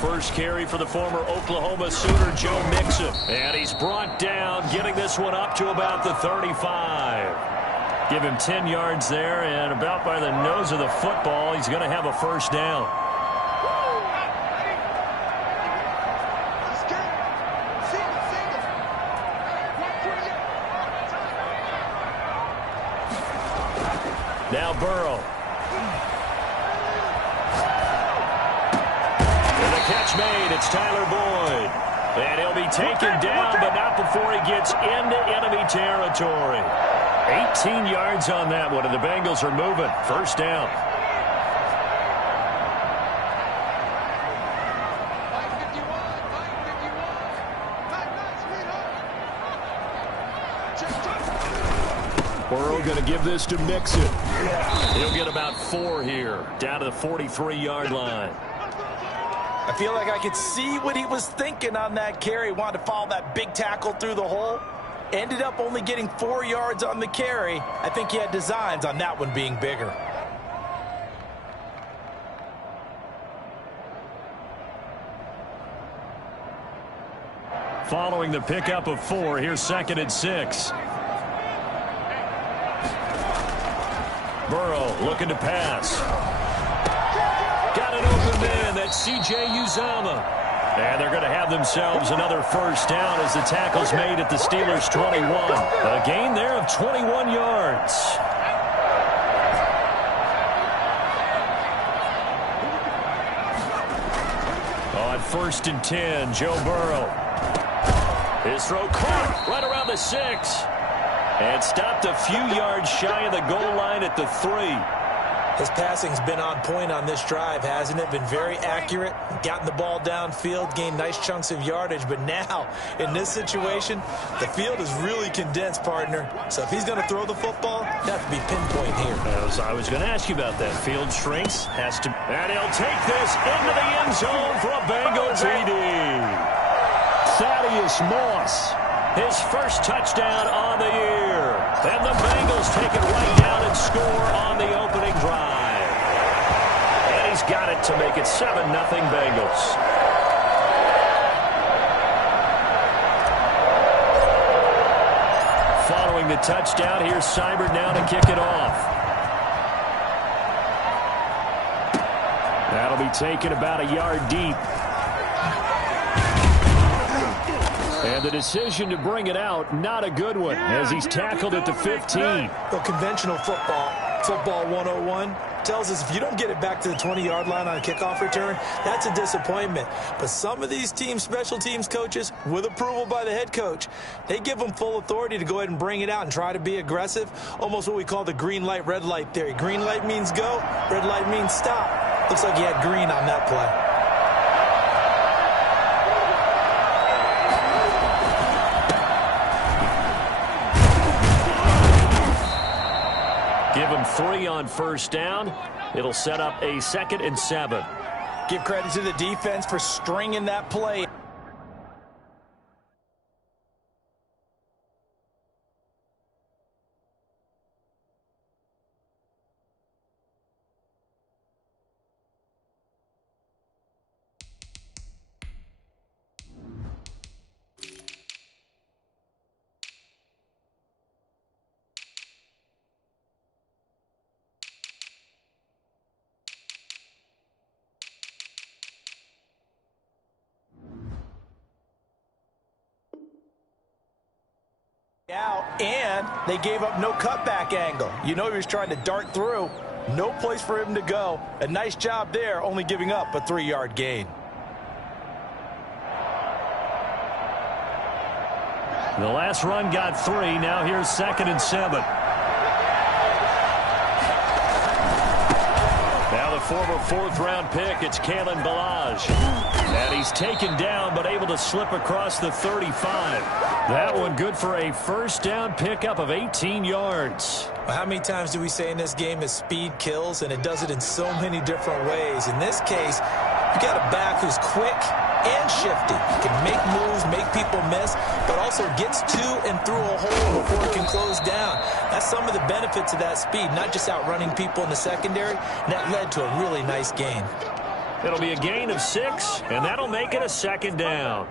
first carry for the former Oklahoma Sooner, Joe Mixon. And he's brought down, getting this one up to about the 35. Give him 10 yards there, and about by the nose of the football, he's going to have a first down. Now Burrow. And the catch made. It's Tyler Boyd. And he'll be taken down, but not before he gets into enemy territory. 18 yards on that one, and the Bengals are moving. First down. Burrow going to give this to Mixon. He'll get about 4 here, down to the 43-yard line. I feel like I could see what he was thinking on that carry. Wanted to follow that big tackle through the hole. Ended up only getting 4 yards on the carry. I think he had designs on that one being bigger. Following the pickup of 4, here's 2nd and 6. Burrow looking to pass. Got an open man. That's C.J. Uzomah. And they're going to have themselves another first down as the tackle's made at the Steelers' 21. A gain there of 21 yards. On 1st and 10, Joe Burrow. His throw caught right around the 6. And stopped a few yards shy of the goal line at the 3. His passing's been on point on this drive, hasn't it? Been very accurate, gotten the ball downfield, gained nice chunks of yardage. But now, in this situation, the field is really condensed, partner. So if he's going to throw the football, that have to be pinpoint here. I was going to ask you about that. Field shrinks, has to... And he'll take this into the end zone for a Bengal TD. Thaddeus Moss. His first touchdown on the year. And the Bengals take it right down and score on the opening drive. And he's got it to make it 7-0 Bengals. Following the touchdown, here's Seibert now to kick it off. That'll be taken about a yard deep. And the decision to bring it out, not a good one, as he's tackled at the 15. Well, conventional football 101, tells us if you don't get it back to the 20-yard line on a kickoff return, that's a disappointment. But some of these special teams coaches, with approval by the head coach, they give them full authority to go ahead and bring it out and try to be aggressive, almost what we call the green light, red light theory. Green light means go, red light means stop. Looks like he had green on that play. Give him 3 on first down. It'll set up a 2nd and 7. Give credit to the defense for stringing that play. Out, and they gave up no cutback angle. You know he was trying to dart through. No place for him to go. A nice job there, only giving up a 3-yard gain. The last run got 3. Now here's 2nd and 7. Now the former 4th-round pick, it's Kalen Ballage. And he's taken down, but able to slip across the 35. That one good for a first down pickup of 18 yards. Well, how many times do we say in this game that speed kills, and it does it in so many different ways? In this case, you got a back who's quick and shifty. Can make moves, make people miss, but also gets to and through a hole before it can close down. That's some of the benefits of that speed, not just outrunning people in the secondary, and that led to a really nice gain. It'll be a gain of 6, and that'll make it a second down.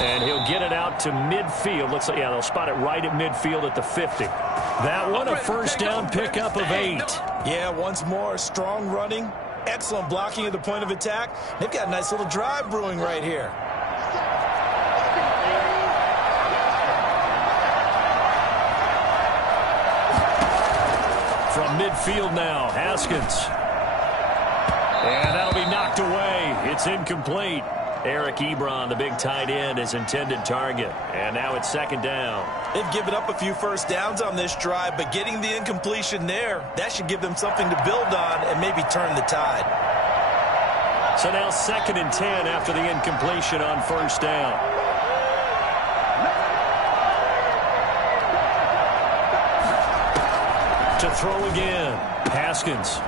And he'll get it out to midfield. Looks like, yeah, they'll spot it right at midfield at the 50. That one, a first down pickup of 8. Yeah, once more, strong running, excellent blocking at the point of attack. They've got a nice little drive brewing right here. From midfield now, Haskins. And that'll be knocked away. It's incomplete. Eric Ebron, the big tight end, his intended target. And now it's second down. They've given up a few first downs on this drive, but getting the incompletion there, that should give them something to build on and maybe turn the tide. So now 2nd and 10 after the incompletion on first down. To throw again, Haskins.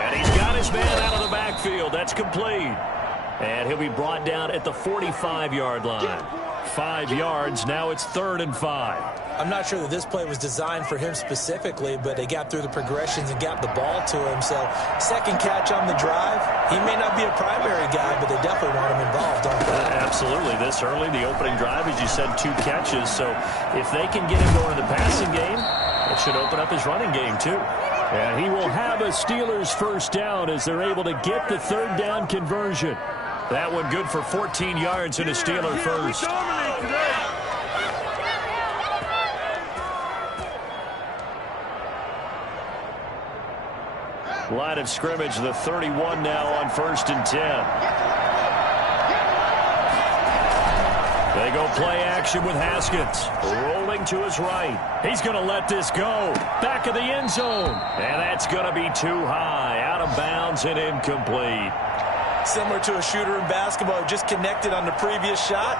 And he's got his man out of the backfield. That's complete. And he'll be brought down at the 45-yard line. 5 yards. Now it's 3rd and 5. I'm not sure that this play was designed for him specifically, but they got through the progressions and got the ball to him. So, second catch on the drive. He may not be a primary guy, but they definitely want him involved, don't they? Absolutely. This early, the opening drive, as you said, 2 catches. So, if they can get him going in the passing game, it should open up his running game, too. And he will have a Steelers first down as they're able to get the 3rd down conversion. That one good for 14 yards and a Steeler first. Line of scrimmage, the 31 now on 1st and 10. They go play action with Haskins. Rolling to his right. He's going to let this go. Back of the end zone. And that's going to be too high. Out of bounds and incomplete. Similar to a shooter in basketball who just connected on the previous shot.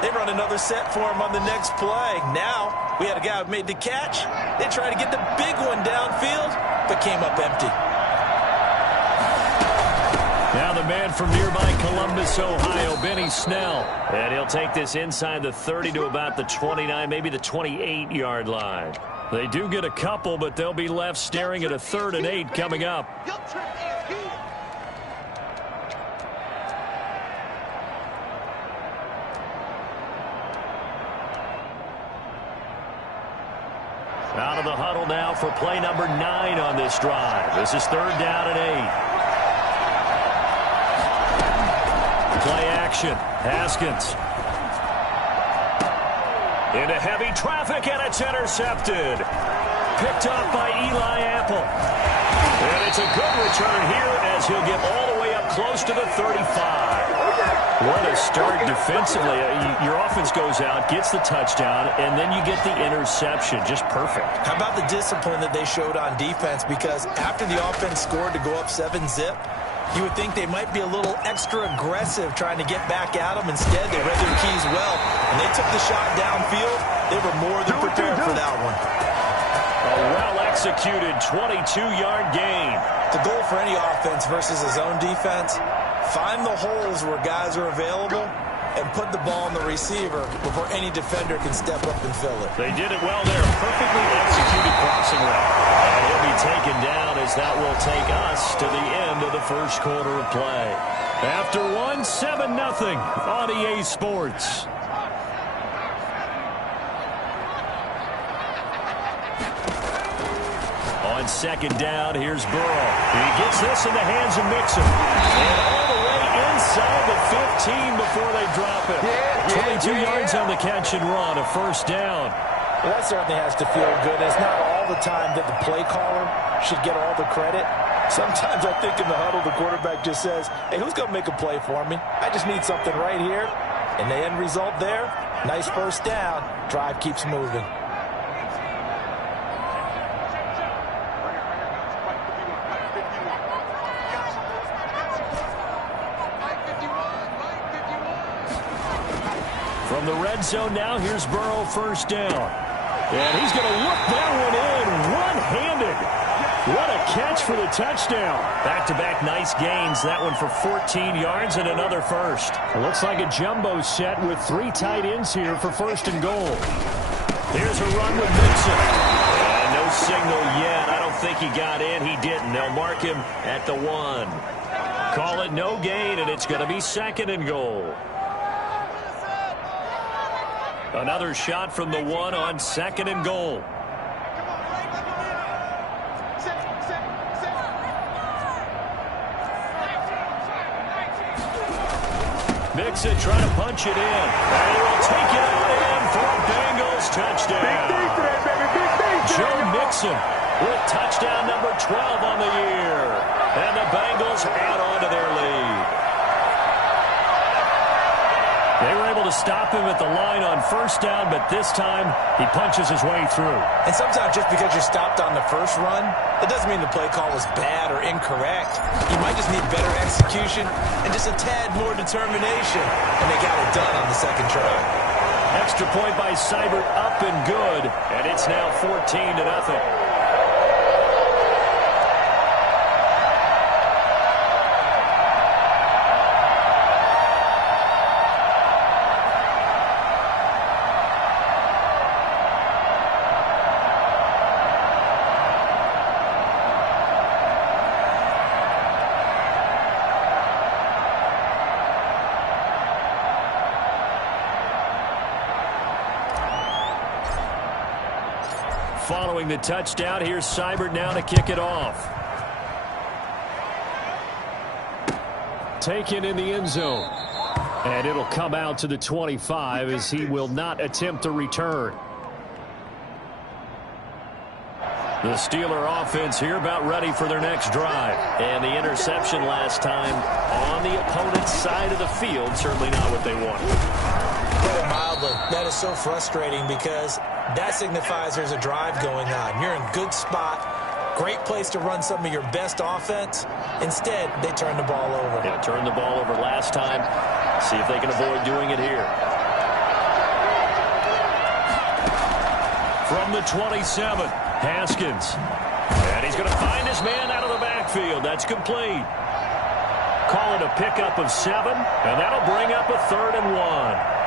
They run another set for him on the next play. Now, we had a guy who made the catch. They tried to get the big one downfield, but came up empty. Now the man from nearby Columbus, Ohio, Benny Snell. And he'll take this inside the 30 to about the 29, maybe the 28-yard line. They do get a couple, but they'll be left staring at a 3rd and 8 coming up. Out of the huddle now for play number 9 on this drive. This is 3rd down and 8. Play action. Haskins. Into heavy traffic, and it's intercepted. Picked up by Eli Apple. And it's a good return here as he'll get all the way up close to the 35. What a start defensively. Your offense goes out, gets the touchdown, and then you get the interception. Just perfect. How about the discipline that they showed on defense? Because after the offense scored to go up 7-zip, you would think they might be a little extra aggressive trying to get back at them. Instead, they read their keys well, and they took the shot downfield. They were more than prepared for that one. A well-executed 22-yard gain. The goal for any offense versus a zone defense, find the holes where guys are available and put the ball on the receiver before any defender can step up and fill it. They did it well there. Perfectly executed crossing route. And he'll be taken down as that will take us to the end of the first quarter of play. After one, 7-0 on EA Sports. On 2nd down, here's Burrow. He gets this in the hands of Mixon. And all the way inside the 15 before they drop it. 22 yards on the catch and run, a first down. Well, that certainly has to feel good. It's not all the time that the play caller should get all the credit. Sometimes I think in the huddle, the quarterback just says, hey, who's going to make a play for me? I just need something right here. And the end result there, nice first down. Drive keeps moving. From the red zone now, here's Burrow, first down. And he's going to look that one in one-handed. What a catch for the touchdown. Back-to-back nice gains. That one for 14 yards and another first. It looks like a jumbo set with 3 tight ends here for first and goal. Here's a run with Mixon. No signal yet. I don't think he got in. He didn't. They'll mark him at the 1. Call it no gain, and it's going to be second and goal. Another shot from the 1 on second and goal. Mixon trying to punch it in. And he will take it out in for a Bengals touchdown. Joe Mixon with touchdown number 12 on the year. And the Bengals add on to their lead. They were able to stop him at the line on first down, but this time he punches his way through. And sometimes just because you're stopped on the first run, it doesn't mean the play call was bad or incorrect. You might just need better execution and just a tad more determination. And they got it done on the second try. Extra point by Seibert, up and good. And it's now 14-0. Following the touchdown, here's Seibert now to kick it off. Taken in the end zone. And it'll come out to the 25 as he will not attempt to return. The Steeler offense here about ready for their next drive. And the interception last time on the opponent's side of the field, certainly not what they wanted. Put it mildly, that is so frustrating because that signifies there's a drive going on. You're in a good spot, great place to run some of your best offense. Instead, they turn the ball over. Yeah, turned the ball over last time. See if they can avoid doing it here. From the 27, Haskins. And he's going to find his man out of the backfield. That's complete. Call it a pickup of 7, and that'll bring up a 3rd and 1.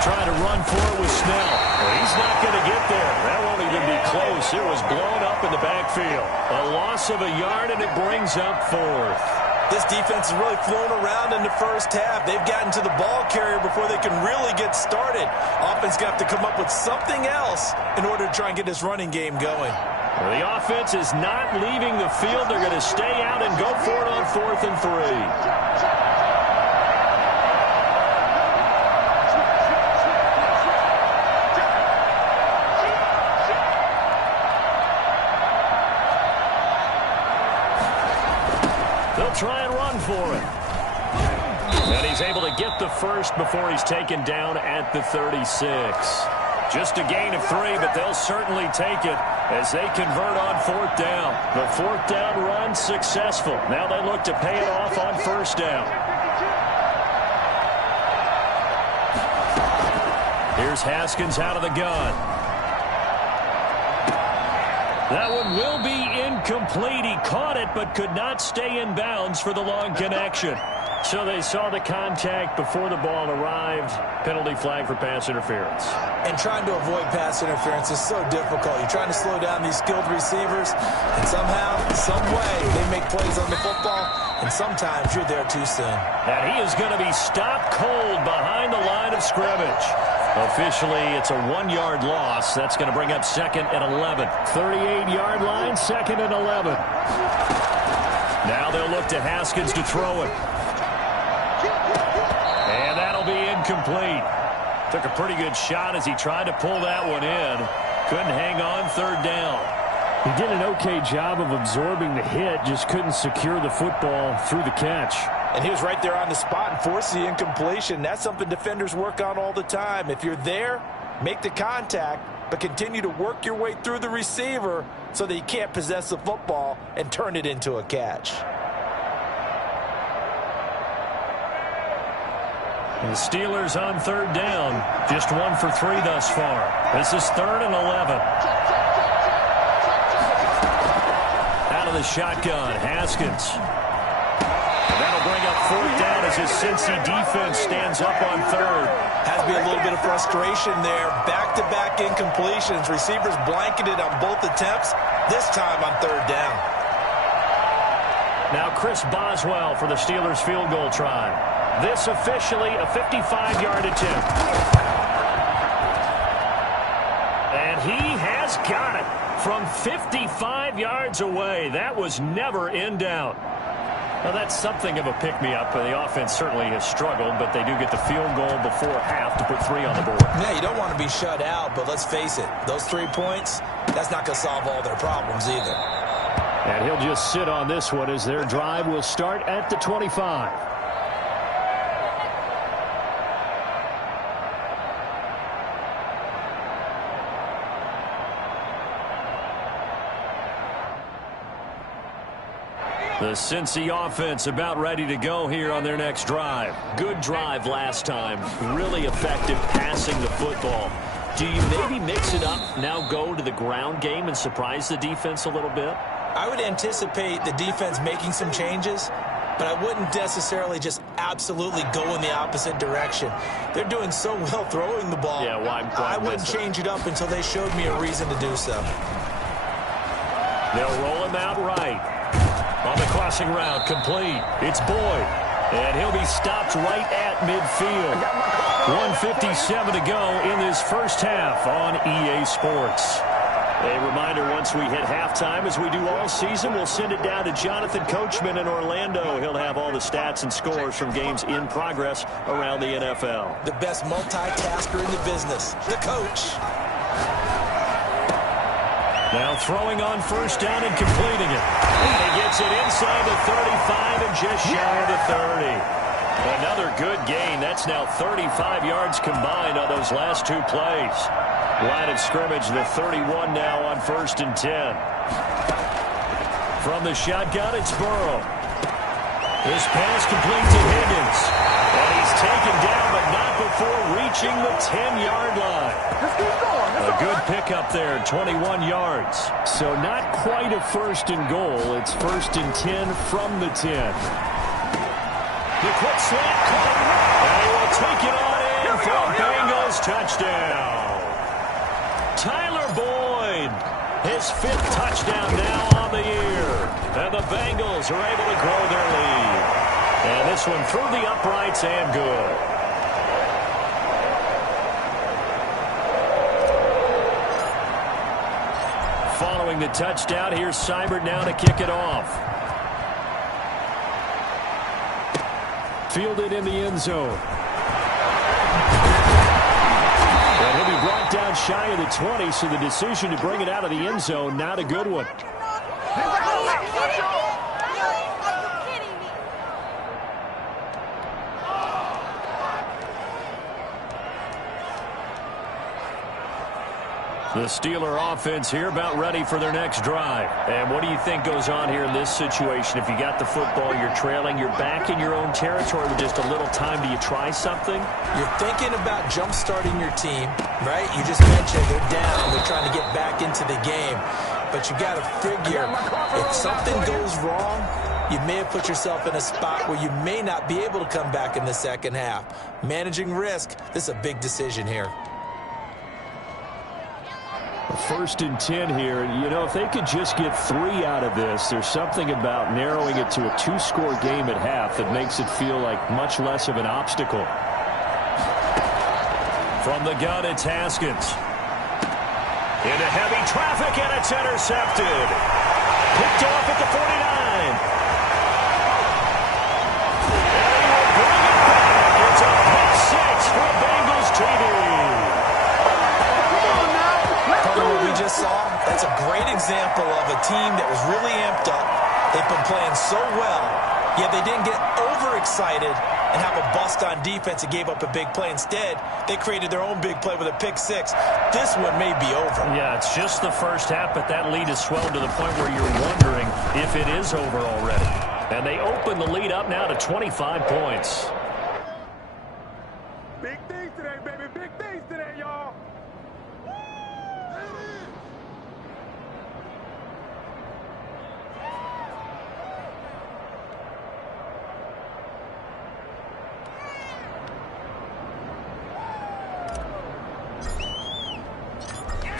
Trying to run for it with Snell. Well, he's not going to get there. That won't even be close. It was blown up in the backfield. A loss of a yard, and it brings up 4th. This defense has really flown around in the first half. They've gotten to the ball carrier before they can really get started. Offense got to come up with something else in order to try and get this running game going. Well, the offense is not leaving the field. They're going to stay out and go for it on 4th and 3. They'll try and run for it. And he's able to get the first before he's taken down at the 36. Just a gain of 3, but they'll certainly take it as they convert on 4th down. The 4th down run successful. Now they look to pay it off on 1st down. Here's Haskins out of the gun. That one will be incomplete. He caught it but could not stay in bounds for the long connection. So they saw the contact before the ball arrived. Penalty flag for pass interference. And trying to avoid pass interference is so difficult. You're trying to slow down these skilled receivers, and somehow, some way, they make plays on the football, and sometimes you're there too soon. And he is going to be stopped cold behind the line of scrimmage. Officially, it's a 1-yard loss. That's going to bring up 2nd and 11. 38-yard line, 2nd and 11. Now they'll look to Haskins to throw it. And that'll be incomplete. Took a pretty good shot as he tried to pull that one in. Couldn't hang on 3rd down. He did an okay job of absorbing the hit, just couldn't secure the football through the catch. And he was right there on the spot and forced the incompletion. That's something defenders work on all the time. If you're there, make the contact, but continue to work your way through the receiver so that you can't possess the football and turn it into a catch. The Steelers on 3rd down. Just 1 for 3 thus far. This is 3rd and 11. the shotgun. Haskins. And that'll bring up 4th down as his Cincy defense stands up on 3rd. Has to be a little bit of frustration there. Back-to-back incompletions. Receivers blanketed on both attempts, this time on 3rd down. Now Chris Boswell for the Steelers field goal try. This officially a 55-yard attempt. And he has got it from 55 yards away. That was never in doubt. Well, that's something of a pick-me-up. The offense certainly has struggled, but they do get the field goal before half to put 3 on the board. Yeah, you don't want to be shut out, but let's face it, those 3 points, that's not going to solve all their problems either. And he'll just sit on this one as their drive will start at the 25. The Cincy offense about ready to go here on their next drive. Good drive last time. Really effective passing the football. Do you maybe mix it up, now go to the ground game and surprise the defense a little bit? I would anticipate the defense making some changes, but I wouldn't necessarily just absolutely go in the opposite direction. They're doing so well throwing the ball. Yeah, why I wouldn't change it up until they showed me a reason to do so. They'll roll him out right. On the crossing route, complete. It's Boyd. And he'll be stopped right at midfield. 1:57 to go in this first half on EA Sports. A reminder, once we hit halftime, as we do all season, we'll send it down to Jonathan Coachman in Orlando. He'll have all the stats and scores from games in progress around the NFL. The best multitasker in the business, the coach. Now throwing on first down and completing it. And he gets it inside the 35 and just shy of the 30. Another good gain. That's now 35 yards combined on those last 2 plays. Line of scrimmage, the 31 now on 1st and 10. From the shotgun, it's Burrow. His pass complete to Higgins. And he's taken down, but not before reaching the 10-yard line. A good pickup there, 21 yards. So not quite a 1st and goal. It's 1st and 10 from the 10. The quick slant caught. And he will take it on in for a Bengals touchdown. Tyler Boyd, his 5th touchdown now on the year. And the Bengals are able to grow their lead. And this one through the uprights and good. Following the touchdown, here's Seibert now to kick it off. Fielded in the end zone. And he'll be brought down shy of the 20, so the decision to bring it out of the end zone, not a good one. The Steeler offense here about ready for their next drive. And what do you think goes on here in this situation? If you got the football, you're trailing, you're back in your own territory with just a little time. Do you try something? You're thinking about jump-starting your team, right? You just mentioned they're down. They're trying to get back into the game. But you got to figure, if something goes wrong, you may have put yourself in a spot where you may not be able to come back in the second half. Managing risk, this is a big decision here. 1st and 10 here. You know, if they could just get 3 out of this, there's something about narrowing it to a 2-score game at half that makes it feel like much less of an obstacle. From the gun, it's Haskins. Into heavy traffic, and it's intercepted. Picked off at the 49. And he will bring it back. It's a pick 6 for Bengals TD. What we just saw, that's a great example of a team that was really amped up. They've been playing so well, yet they didn't get overexcited and have a bust on defense and gave up a big play. Instead, they created their own big play with a pick 6. This one may be over. Yeah, it's just the first half, but that lead has swelled to the point where you're wondering if it is over already. And they open the lead up now to 25 points. Big things today, baby. Big things today, y'all.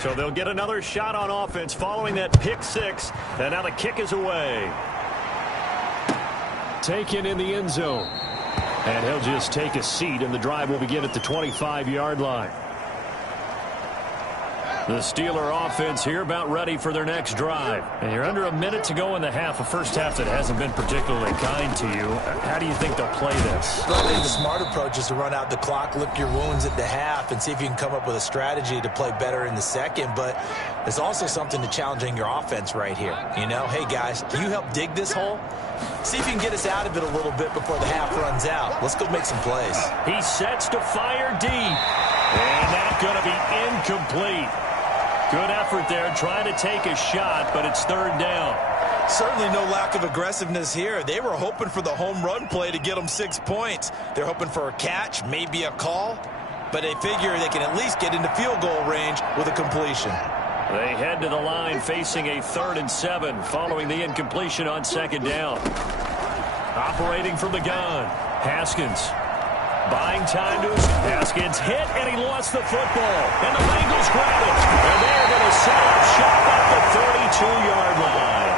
So they'll get another shot on offense following that pick six. And now the kick is away. Taken in the end zone. And he'll just take a seat, and the drive will begin at the 25-yard line. The Steeler offense here about ready for their next drive. And you're under a minute to go in the half, a first half that hasn't been particularly kind to you. How do you think they'll play this? I think the smart approach is to run out the clock, lick your wounds at the half, and see if you can come up with a strategy to play better in the second. But there's also something to challenging your offense right here. You know, hey, guys, can you help dig this hole? See if you can get us out of it a little bit before the half runs out. Let's go make some plays. He sets to fire deep. And that's going to be incomplete. Good effort there, trying to take a shot, but it's third down. Certainly no lack of aggressiveness here. They were hoping for the home run play to get them 6 points. They're hoping for a catch, maybe a call, but they figure they can at least get into field goal range with a completion. They head to the line facing a 3rd and 7 following the incompletion on second down. Operating from the gun, Haskins. Buying time to his Haskins hit, and he lost the football. And the Bengals grab it. And they're going to set up shop at the 32-yard line.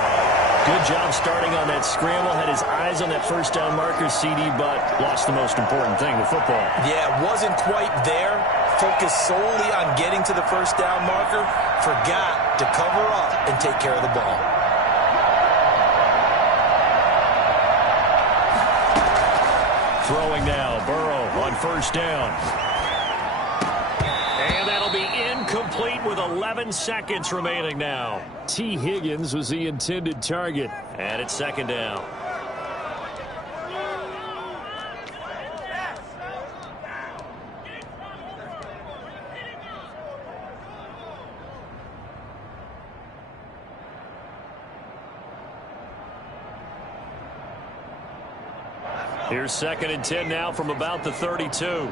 Good job starting on that scramble. Had his eyes on that first down marker, CD, but lost the most important thing, the football. Yeah, wasn't quite there. Focused solely on getting to the first down marker. Forgot to cover up and take care of the ball. Throwing now, Burrow on first down. And that'll be incomplete with 11 seconds remaining now. T. Higgins was the intended target. And it's second down. Here's 2nd and 10 now from about the 32.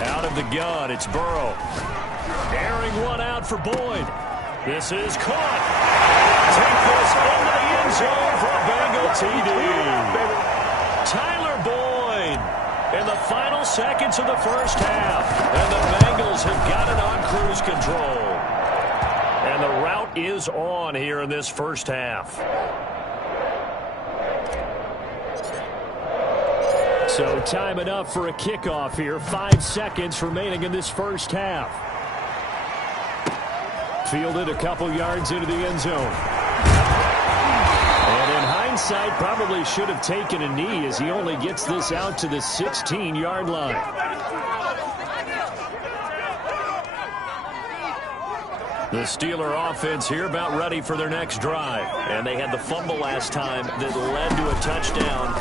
Out of the gun, it's Burrow. Airing one out for Boyd. This is caught. Take this into the end zone for a Bengal TD. Tyler Boyd in the final seconds of the first half. And the Bengals have got it on cruise control. And the route is on here in this first half. So time enough for a kickoff here. 5 seconds remaining in this first half. Fielded a couple yards into the end zone. And in hindsight, probably should have taken a knee as he only gets this out to the 16-yard line. The Steeler offense here about ready for their next drive. And they had the fumble last time that led to a touchdown.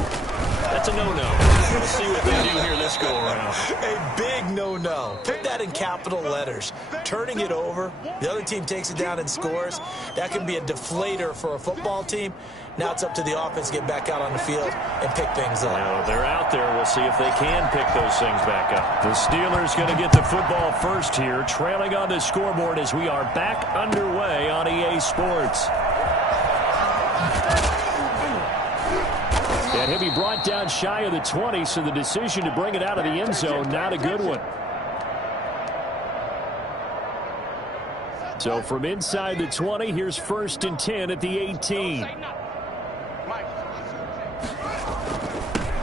That's a no-no. We'll see what they do here this go-around. A big no-no. Put that in capital letters. Turning it over, the other team takes it down and scores. That can be a deflator for a football team. Now it's up to the offense to get back out on the field and pick things up. Now they're out there. We'll see if they can pick those things back up. The Steelers going to get the football first here, trailing on the scoreboard as we are back underway on EA Sports. And he'll be brought down shy of the 20, so the decision to bring it out of the end zone, not a good one. So from inside the 20, here's 1st and 10 at the 18.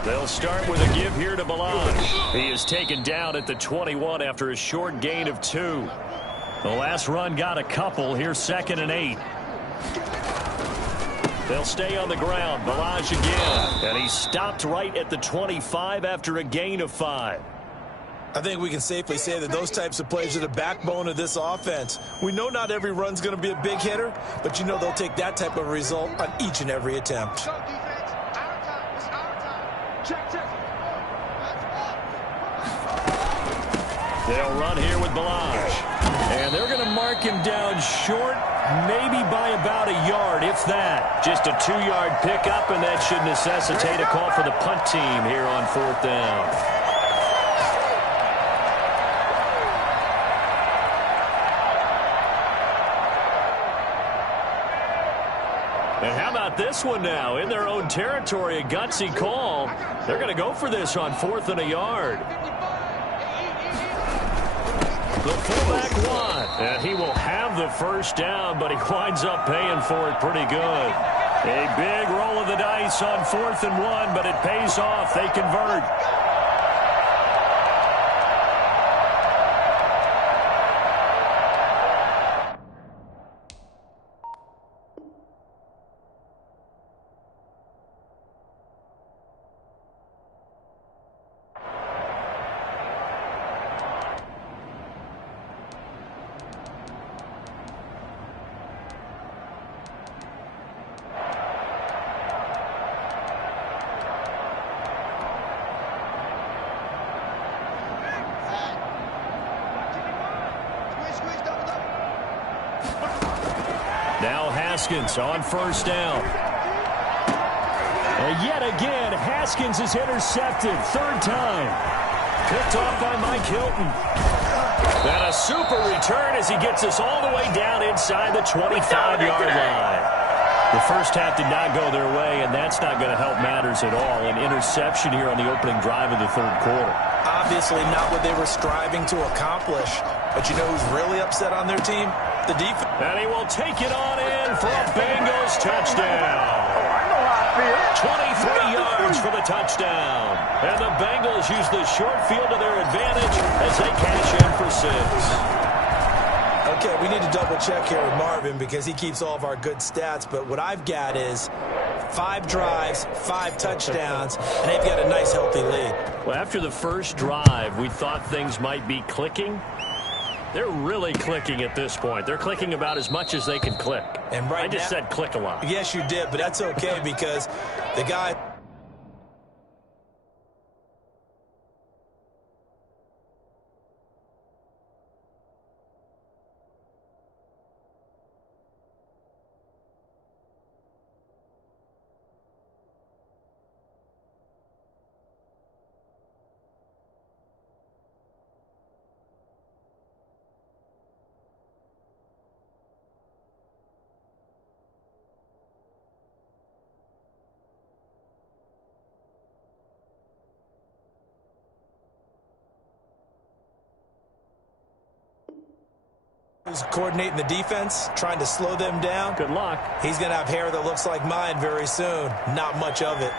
They'll start with a give here to Ballage. He is taken down at the 21 after a short gain of 2. The last run got a couple. Here's 2nd and 8. They'll stay on the ground. Ballage again. And he stopped right at the 25 after a gain of 5. I think we can safely say that those types of plays are the backbone of this offense. We know not every run's going to be a big hitter, but you know they'll take that type of result on each and every attempt. They'll run here with Ballage. And they're going to mark him down short, maybe by about a yard, if that. Just a 2-yard pickup, and that should necessitate a call for the punt team here on 4th down. And how about this one now? In their own territory, a gutsy call. They're going to go for this on 4th and a yard. The fullback won, and he will have the first down, but he winds up paying for it pretty good. A big roll of the dice on 4th and 1, but it pays off. They convert. Now Haskins on 1st down. And yet again, Haskins is intercepted. 3rd time. Picked off by Mike Hilton. And a super return as he gets us all the way down inside the 25-yard line. The first half did not go their way, and that's not going to help matters at all. An interception here on the opening drive of the 3rd quarter. Obviously not what they were striving to accomplish. But you know who's really upset on their team? The defense. And he will take it on in for a Bengals touchdown. 23 yards for the touchdown. And the Bengals use the short field to their advantage as they cash in for 6. Okay, we need to double check here with Marvin because he keeps all of our good stats. But what I've got is 5 drives, 5 touchdowns, and they've got a nice, healthy lead. Well, after the first drive, we thought things might be clicking. They're really clicking at this point. They're clicking about as much as they can click. And right I just said click a lot. Yes, you did, but that's okay because the guy... who's coordinating the defense, trying to slow them down. Good luck. He's going to have hair that looks like mine very soon. Not much of it.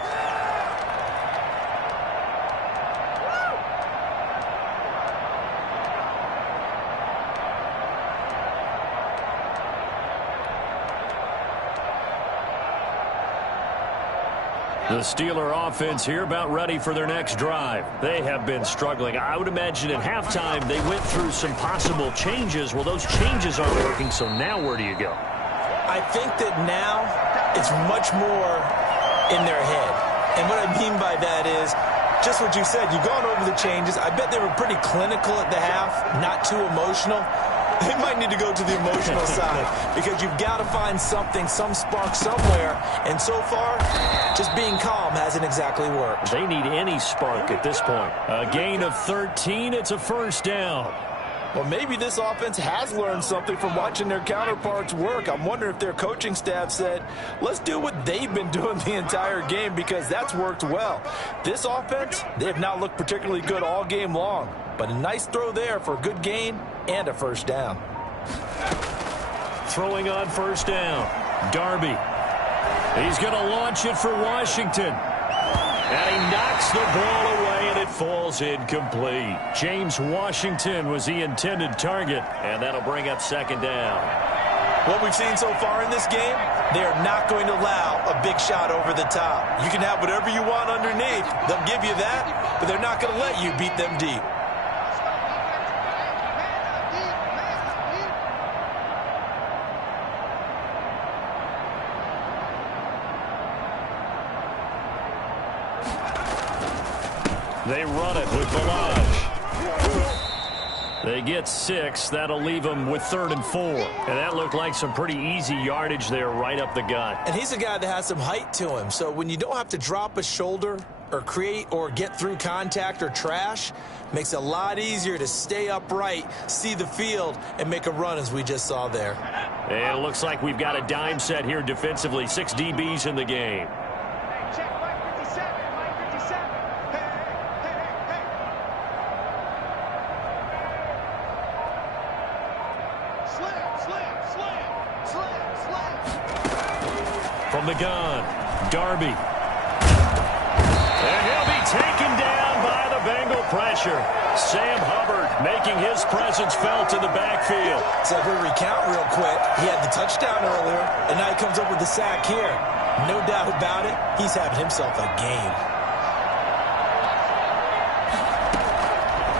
The Steeler offense here about ready for their next drive. They have been struggling. I would imagine at halftime they went through some possible changes. Well, those changes aren't working, so now where do you go? I think that now it's much more in their head. And what I mean by that is just what you said. You've gone over the changes. I bet they were pretty clinical at the half, not too emotional. They might need to go to the emotional side because you've got to find something, some spark somewhere. And so far, just being calm hasn't exactly worked. They need any spark at this point. A gain of 13. It's a first down. Well, maybe this offense has learned something from watching their counterparts work. I'm wondering if their coaching staff said, let's do what they've been doing the entire game because that's worked well. This offense, they have not looked particularly good all game long. But a nice throw there for a good gain and a first down. Throwing on first down. Darby. He's going to launch it for Washington. And he knocks the ball away, and it falls incomplete. James Washington was the intended target, and that'll bring up second down. What we've seen so far in this game, they are not going to allow a big shot over the top. You can have whatever you want underneath. They'll give you that, but they're not going to let you beat them deep. They run it with Balaj. They get 6. That'll leave them with 3rd and 4. And that looked like some pretty easy yardage there right up the gut. And he's a guy that has some height to him. So when you don't have to drop a shoulder or create or get through contact or trash, makes it a lot easier to stay upright, see the field, and make a run as we just saw there. And it looks like we've got a dime set here defensively. 6 DBs in the game. Hey, check Mike 57. Mike 57. Hey. Slam. From the gun, Darby. And he'll be taken down by the Bengal pressure. Sam Hubbard making his presence felt in the backfield. So if we recount real quick, he had the touchdown earlier, and now he comes up with the sack here. No doubt about it, he's having himself a game.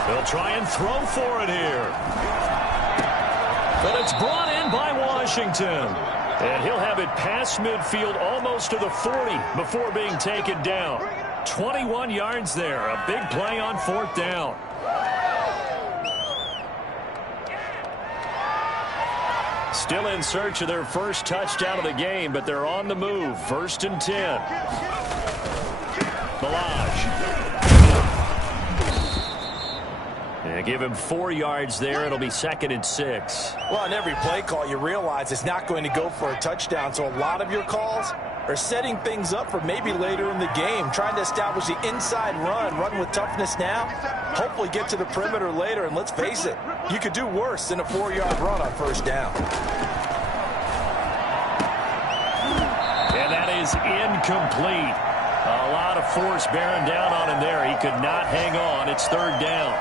They'll try and throw for it here. But it's brought in by Washington. And he'll have it past midfield almost to the 40 before being taken down. 21 yards there. A big play on 4th down. Still in search of their first touchdown of the game, but they're on the move. 1st and 10. Balaj. And give him 4 yards there. It'll be 2nd and 6. Well, on every play call, you realize it's not going to go for a touchdown, so a lot of your calls are setting things up for maybe later in the game, trying to establish the inside run with toughness now, hopefully get to the perimeter later, and let's face it, you could do worse than a 4-yard run on 1st down. And that is incomplete. A lot of force bearing down on him there. He could not hang on. It's 3rd down.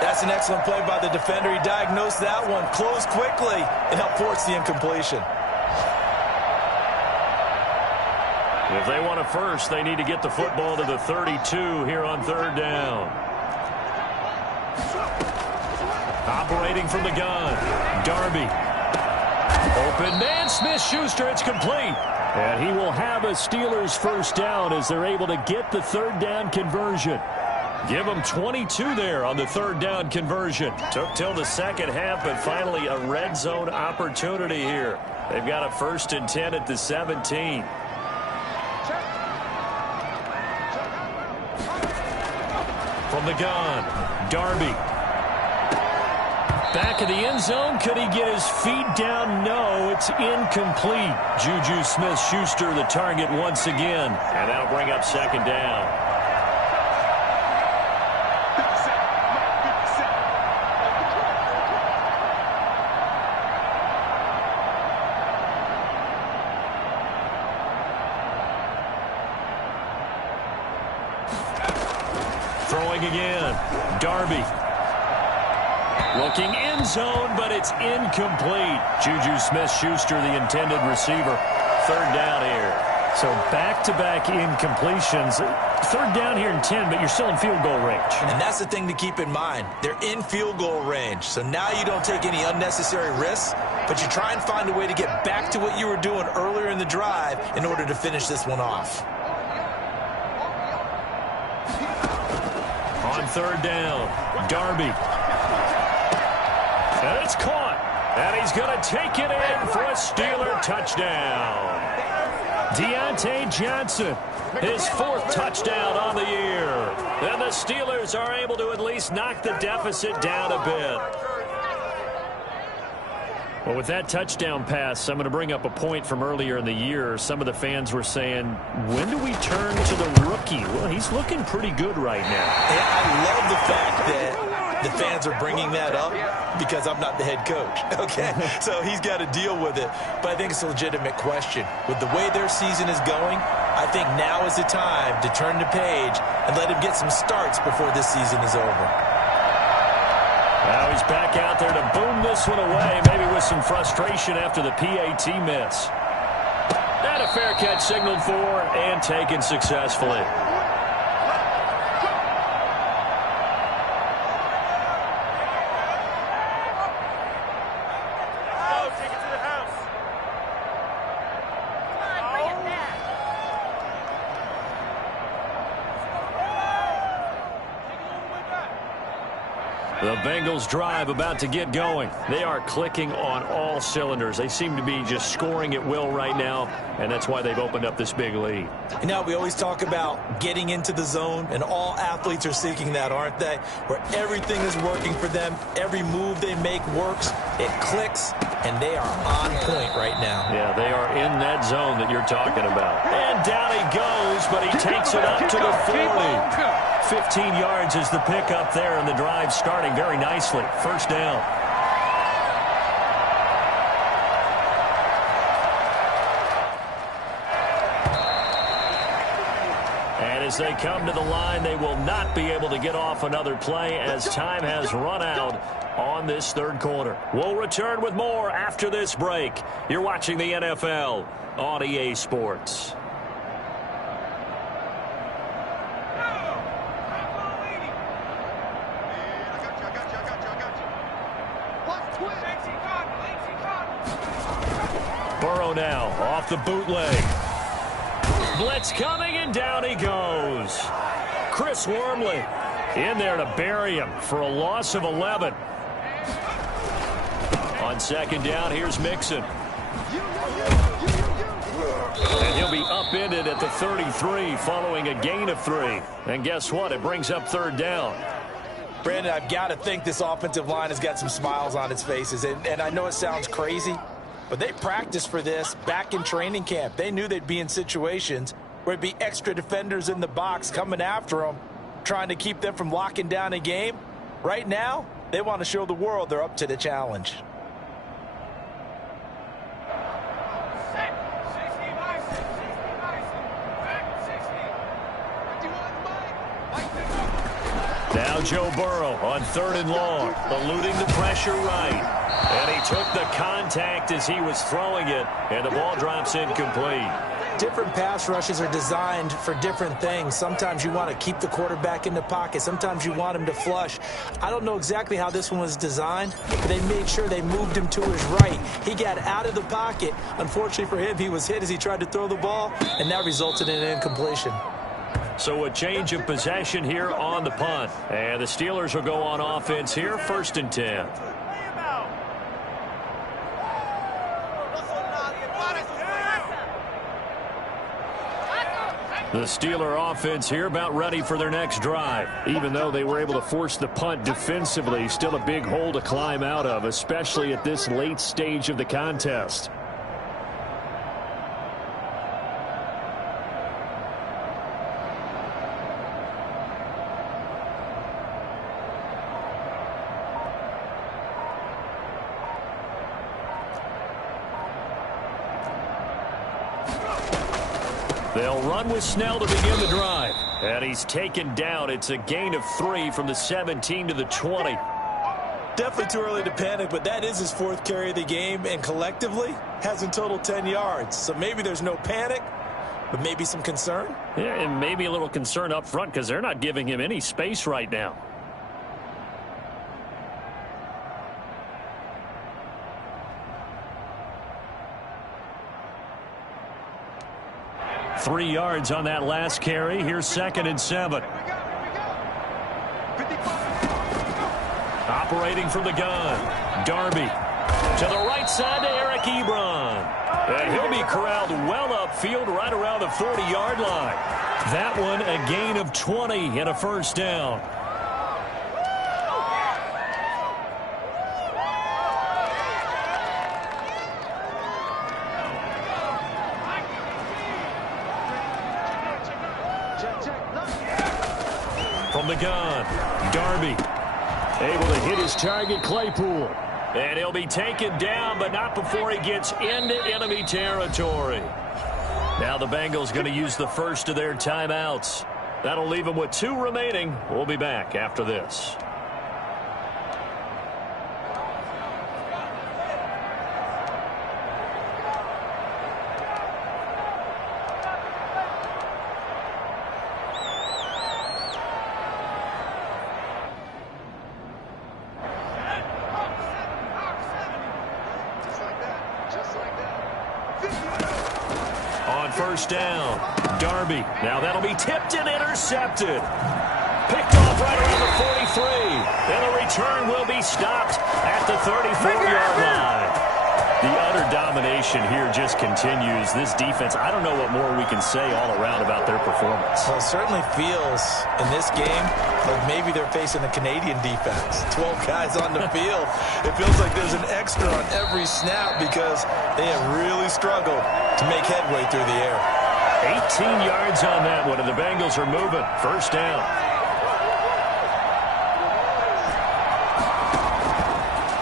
That's an excellent play by the defender. He diagnosed that one, closed quickly, and helped force the incompletion. If they want a first, they need to get the football to the 32 here on 3rd down. Operating from the gun, Darby. Open man, Smith-Schuster, it's complete. And he will have a Steelers 1st down as they're able to get the 3rd down conversion. Give them 22 there on the 3rd down conversion. Took till the 2nd half, but finally a red zone opportunity here. They've got a 1st and 10 at the 17. From the gun, Darby. Back of the end zone. Could he get his feet down? No, it's incomplete. Juju Smith-Schuster the target once again. And that'll bring up 2nd down. Throwing again, Darby. Looking end zone, but it's incomplete. Juju Smith-Schuster, the intended receiver. 3rd down here. So back-to-back incompletions. 3rd down here in 10, but you're still in field goal range. And that's the thing to keep in mind. They're in field goal range. So now you don't take any unnecessary risks, but you try and find a way to get back to what you were doing earlier in the drive in order to finish this one off. On 3rd down, Darby. And it's caught. And he's going to take it in for a Steeler touchdown. Deontay Johnson, his 4th touchdown on the year. And the Steelers are able to at least knock the deficit down a bit. Well, with that touchdown pass, I'm going to bring up a point from earlier in the year. Some of the fans were saying, when do we turn to the rookie? Well, he's looking pretty good right now. Yeah, I love the fact that the fans are bringing that up because I'm not the head coach, okay? So he's got to deal with it. But I think it's a legitimate question. With the way their season is going, I think now is the time to turn the page and let him get some starts before this season is over. Now he's back out there to boom this one away, maybe with some frustration after the PAT miss. And a fair catch signaled for and taken successfully. The Bengals drive about to get going. They are clicking on all cylinders. They seem to be just scoring at will right now, and that's why they've opened up this big lead. You know, we always talk about getting into the zone, and all athletes are seeking that, aren't they? Where everything is working for them. Every move they make works. It clicks, and they are on point right now. Yeah, they are in that zone that you're talking about. And down he goes, but he takes it up to the 40. 15 yards is the pickup there, and the drive starting very nicely. First down. And as they come to the line, they will not be able to get off another play as time has run out on this third quarter. We'll return with more after this break. You're watching the NFL on EA Sports. Burrow now off the bootleg. Blitz coming, and down he goes. Chris Wormley in there to bury him for a loss of 11. On second down, here's Mixon. And he'll be upended at the 33 following a gain of 3. And guess what? It brings up third down. Brandon, I've got to think this offensive line has got some smiles on its faces. And I know it sounds crazy, but they practiced for this back in training camp. They knew they'd be in situations where it'd be extra defenders in the box coming after them, trying to keep them from locking down a game. Right now, they want to show the world they're up to the challenge. Now Joe Burrow on third and long, eluding the pressure right. And he took the contact as he was throwing it, and the ball drops incomplete. Different pass rushes are designed for different things. Sometimes you want to keep the quarterback in the pocket. Sometimes you want him to flush. I don't know exactly how this one was designed, but they made sure they moved him to his right. He got out of the pocket. Unfortunately for him, he was hit as he tried to throw the ball, and that resulted in an incompletion. So a change of possession here on the punt. And the Steelers will go on offense here, 1st and 10. The Steeler offense here about ready for their next drive. Even though they were able to force the punt defensively, still a big hole to climb out of, especially at this late stage of the contest. They'll run with Snell to begin the drive. And he's taken down. It's a gain of 3 from the 17 to the 20. Definitely too early to panic, but that is his 4th carry of the game, and collectively has in total 10 yards. So maybe there's no panic, but maybe some concern. Yeah, and maybe a little concern up front because they're not giving him any space right now. Three yards on that last carry. Here's 2nd and 7. Operating from the gun. Darby to the right side to Eric Ebron. And he'll be corralled well upfield right around the 40-yard line. That one a gain of 20 and a first down. From the gun, Darby able to hit his target, Claypool. And he'll be taken down, but not before he gets into enemy territory. Now the Bengals going to use the first of their timeouts. That'll leave them with 2 remaining. We'll be back after this. First down, Darby. Now that'll be tipped and intercepted. Picked off right around the 43. And the return will be stopped at the 34-yard line. The utter domination here just continues. This defense, I don't know what more we can say all around about their performance. Well, it certainly feels in this game like maybe they're facing a Canadian defense. 12 guys on the field. It feels like there's an extra on every snap because they have really struggled to make headway through the air. 18 yards on that one, and the Bengals are moving. First down.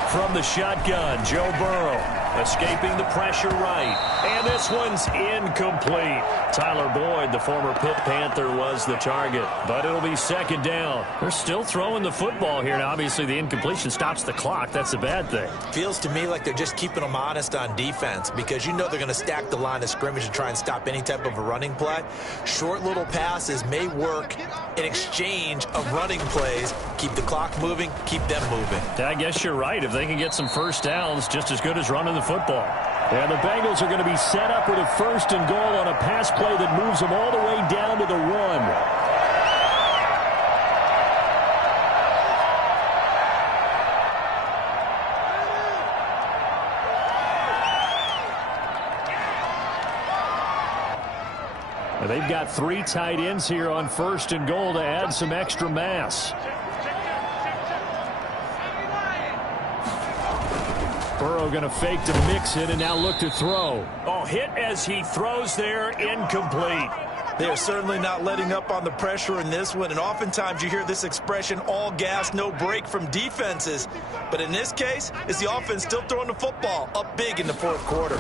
From the shotgun, Joe Burrow escaping the pressure right. And this one's incomplete. Tyler Boyd, the former Pitt Panther, was the target. But it'll be second down. They're still throwing the football here. Now, obviously, the incompletion stops the clock. That's a bad thing. Feels to me like they're just keeping them honest on defense because you know they're going to stack the line of scrimmage and try and stop any type of a running play. Short little passes may work in exchange of running plays. Keep the clock moving, keep them moving. I guess you're right. If they can get some first downs, just as good as running the football. And the Bengals are going to be set up with a first and goal on a pass play that moves them all the way down to the 1. They've got 3 tight ends here on first and goal to add some extra mass. Burrow going to fake to mix it and now look to throw. Oh, hit as he throws there, incomplete. They are certainly not letting up on the pressure in this one, and oftentimes you hear this expression, all gas, no break from defenses. But in this case, it's the offense still throwing the football up big in the fourth quarter.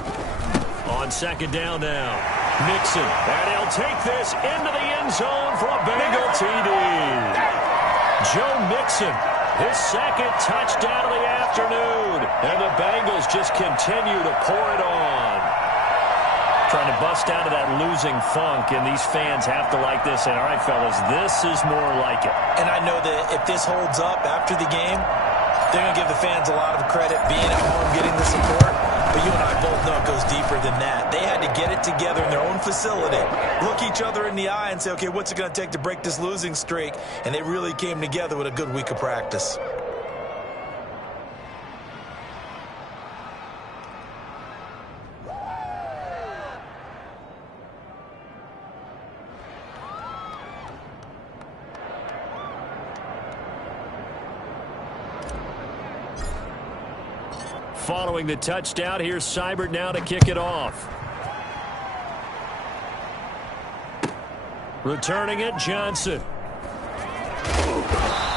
On second down now, Mixon, and he'll take this into the end zone for a Bengal TD. Joe Mixon, his second touchdown of the afternoon, and the Bengals just continue to pour it on. Trying to bust out of that losing funk, and these fans have to like this. And all right, fellas, this is more like it. And I know that if this holds up after the game, they're going to give the fans a lot of credit being at home, getting the support. But you and I both know it goes deeper than that. They had to get it together in their own facility, look each other in the eye and say, okay, what's it going to take to break this losing streak? And they really came together with a good week of practice. Following the touchdown, here's Seibert now to kick it off. Returning it, Johnson.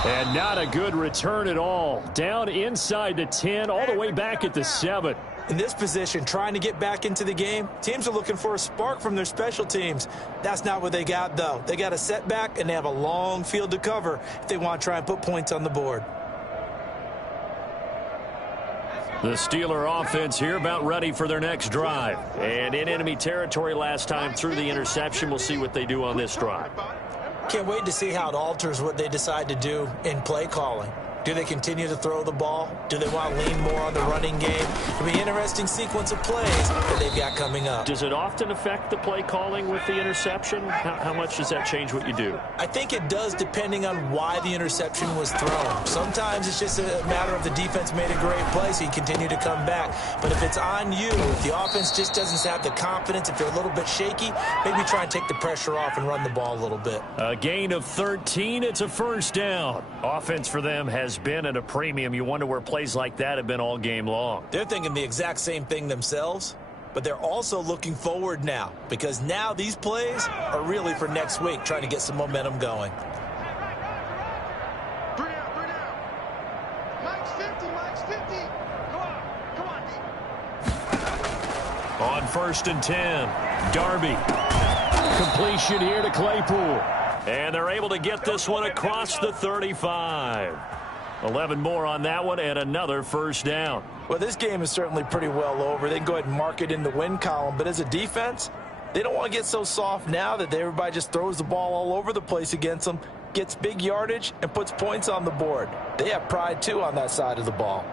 And not a good return at all. Down inside the 10, all the way back at the 7. In this position, trying to get back into the game, teams are looking for a spark from their special teams. That's not what they got, though. They got a setback, and they have a long field to cover if they want to try and put points on the board. The Steeler offense here about ready for their next drive. And in enemy territory last time through the interception. We'll see what they do on this drive. Can't wait to see how it alters what they decide to do in play calling. Do they continue to throw the ball? Do they want to lean more on the running game? It'll be an interesting sequence of plays that they've got coming up. Does it often affect the play calling with the interception? How much does that change what you do? I think it does depending on why the interception was thrown. Sometimes it's just a matter of the defense made a great play, so you continue to come back. But if it's on you, if the offense just doesn't have the confidence, if they're a little bit shaky, maybe try and take the pressure off and run the ball a little bit. A gain of 13. It's a first down. Offense for them has been at a premium. You wonder where plays like that have been all game long. They're thinking the exact same thing themselves, but they're also looking forward now because now these plays are really for next week, trying to get some momentum going. 3 down. Mike's 50. Come on. On first and 10, Darby. Completion here to Claypool. And they're able to get this one across the 35. 11 more on that one and another first down. Well, this game is certainly pretty well over. They can go ahead and mark it in the win column. But as a defense, they don't want to get so soft now that everybody just throws the ball all over the place against them, gets big yardage, and puts points on the board. They have pride, too, on that side of the ball.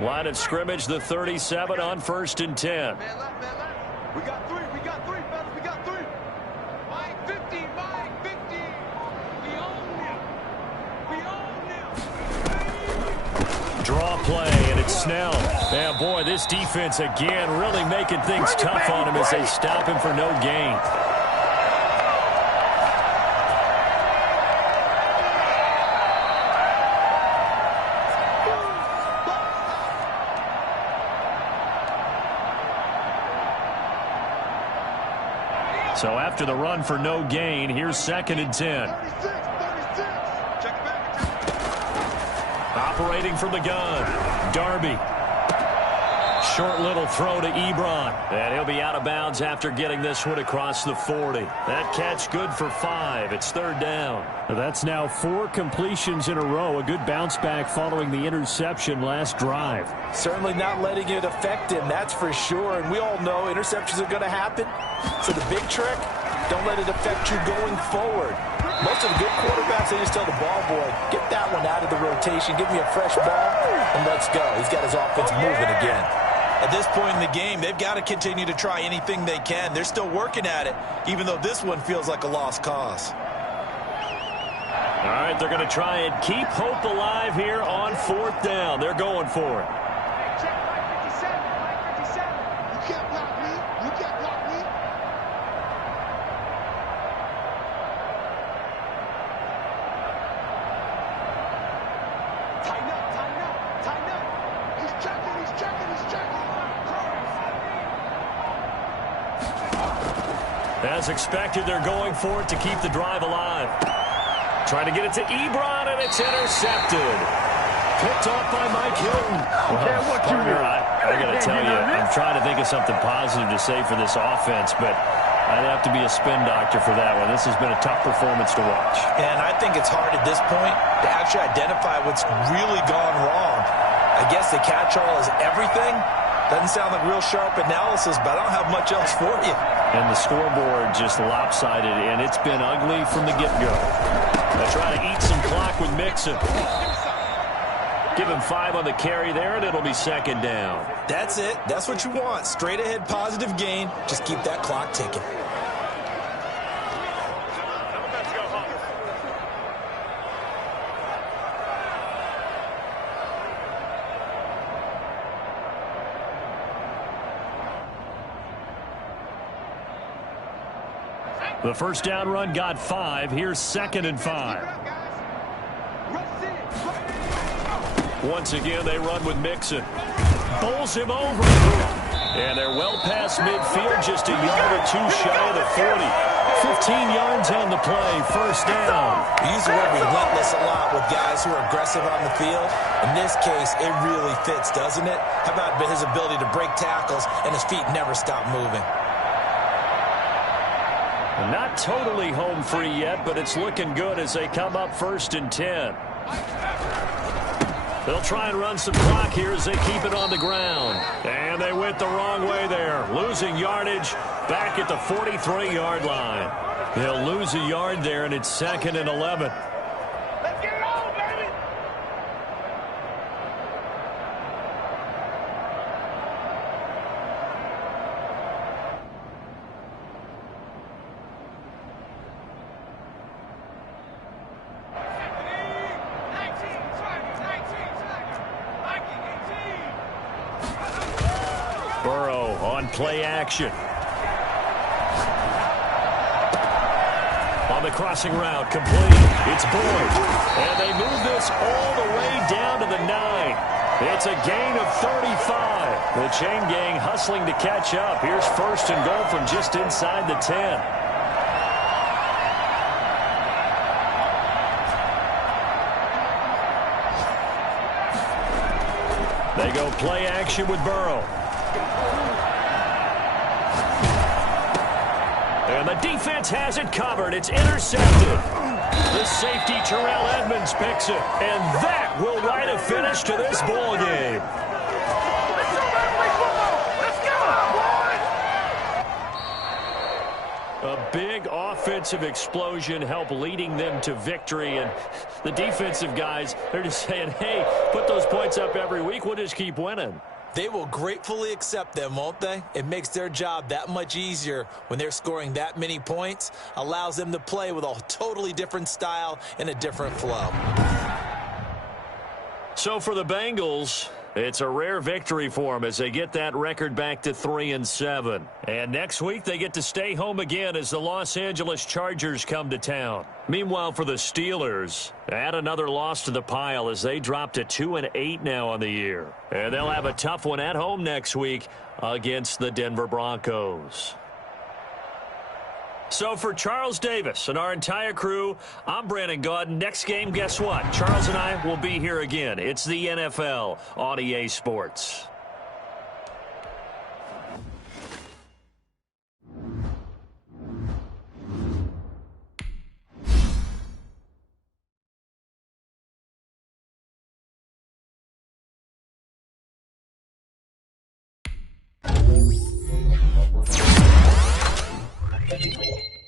Line of scrimmage, the 37 on 1st and 10. Man left, man left. We got three, fellas, we got three. Mike 50, Mike 50. We own them. Draw play, and it's Snell. Yeah, boy, this defense again really making things tough on him as they stop him for no gain. So after the run for no gain, here's 2nd and 10. 36. Check it back. Operating from the gun, Darby. Short little throw to Ebron. And he'll be out of bounds after getting this one across the 40. That catch good for 5. It's 3rd down. That's now 4 completions in a row. A good bounce back following the interception last drive. Certainly not letting it affect him, that's for sure. And we all know interceptions are going to happen. So the big trick, don't let it affect you going forward. Most of the good quarterbacks, they just tell the ball boy, get that one out of the rotation, give me a fresh ball, and let's go. He's got his offense moving again. At this point in the game, they've got to continue to try anything they can. They're still working at it, even though this one feels like a lost cause. All right, they're going to try and keep hope alive here on 4th down. They're going for it. Hey, check Mike 57, Mike 57. You can't block me. You can't block me. Tighten up, tighten up, tighten up. He's checking, he's checking, he's checking. As expected, they're going for it to keep the drive alive. Trying to get it to Ebron, and it's intercepted. Picked off by Mike Hilton. Well, partner, I got to tell you, I'm trying to think of something positive to say for this offense, but I'd have to be a spin doctor for that one. This has been a tough performance to watch. And I think it's hard at this point to actually identify what's really gone wrong. I guess the catch-all is everything. Doesn't sound like real sharp analysis, but I don't have much else for you. And the scoreboard just lopsided, and it's been ugly from the get-go. They'll try to eat some clock with Mixon. Give him 5 on the carry there, and it'll be 2nd down. That's it. That's what you want. Straight ahead positive gain. Just keep that clock ticking. The 1st down run got 5. Here's 2nd and 5. Once again, they run with Mixon. Bowls him over. And they're well past midfield, just a yard or 2 shy of the 40. 15 yards on the play, 1st down. We use the word relentless a lot with guys who are aggressive on the field. In this case, it really fits, doesn't it? How about his ability to break tackles and his feet never stop moving? Not totally home free yet, but it's looking good as they come up 1st and 10. They'll try and run some clock here as they keep it on the ground. And they went the wrong way there, losing yardage back at the 43-yard line. They'll lose a yard there, and it's 2nd and 11. Let's get it on, baby. Burrow on play action. On the crossing route, complete. It's Boyd. And they move this all the way down to the 9. It's a gain of 35. The chain gang hustling to catch up. Here's 1st and goal from just inside the 10. They go play action with Burrow. And the defense has it covered. It's intercepted. The safety, Terrell Edmonds, picks it. And that will write a finish to this ball game. A big offensive explosion help leading them to victory. And the defensive guys, they're just saying, hey, put those points up every week. We'll just keep winning. They will gratefully accept them, won't they? It makes their job that much easier when they're scoring that many points. Allows them to play with a totally different style and a different flow. So for the Bengals, it's a rare victory for them as they get that record back to 3-7. And next week they get to stay home again as the Los Angeles Chargers come to town. Meanwhile, for the Steelers, add another loss to the pile as they drop to 2-8 now on the year. And they'll have a tough one at home next week against the Denver Broncos. So for Charles Davis and our entire crew, I'm Brandon Gaudin. Next game, guess what? Charles and I will be here again. It's the NFL on EA Sports. Thank you.